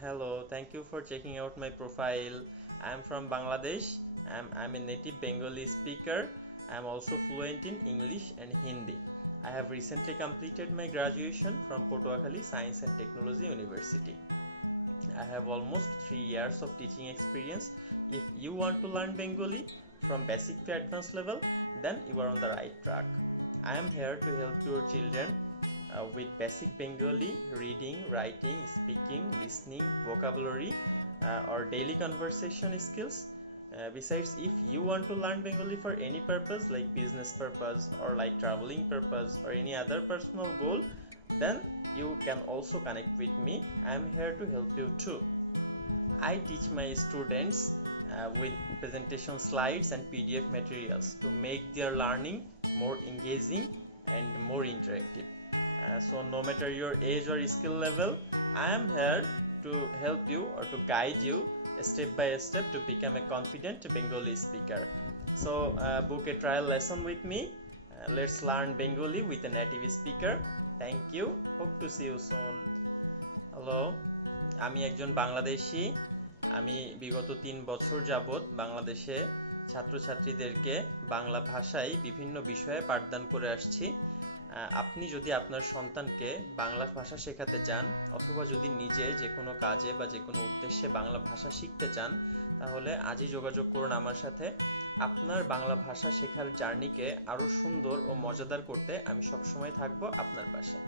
Hello, thank you for checking out my profile. I'm from Bangladesh. I'm a native Bengali speaker. I'm also fluent in English and Hindi. I have recently completed my graduation from Potuakhali Science and Technology University. I have almost 3 years of teaching experience. If you want to learn Bengali from basic to advanced level, then you are on the right track. I am here to help your children with basic Bengali reading, writing, speaking, listening, vocabulary, or daily conversation skills. Besides, if you want to learn Bengali for any purpose like business purpose or like traveling purpose or any other personal goal, then you can also connect with me. I am here to help you too. I teach my students with presentation slides and PDF materials to make their learning more engaging and more interactive. So no matter your age or skill level, I am here to help you or to guide you step by step to become a confident Bengali speaker. So book a trial lesson with me. Let's learn Bengali with a native speaker. Thank you. Hope to see you soon. Hello, আমি একজন বাংলাদেশি। আমি বিগত 3 বছর যাবৎ বাংলাদেশে ছাত্রছাত্রীদেরকে বাংলা ভাষায় বিভিন্ন বিষয়ে পাঠদান করে আসছি। আপনি যদি আপনার সন্তানকে বাংলা ভাষা শেখাতে চান অথবা যদি নিজে যে কোনো কাজে বা যে কোনো উদ্দেশ্যে বাংলা ভাষা শিখতে চান, তাহলে আজই যোগাযোগ করুন আমার সাথে। আপনার বাংলা ভাষা শেখার জার্নিকে আরও সুন্দর ও মজাদার করতে আমি সবসময় থাকবো আপনার পাশে।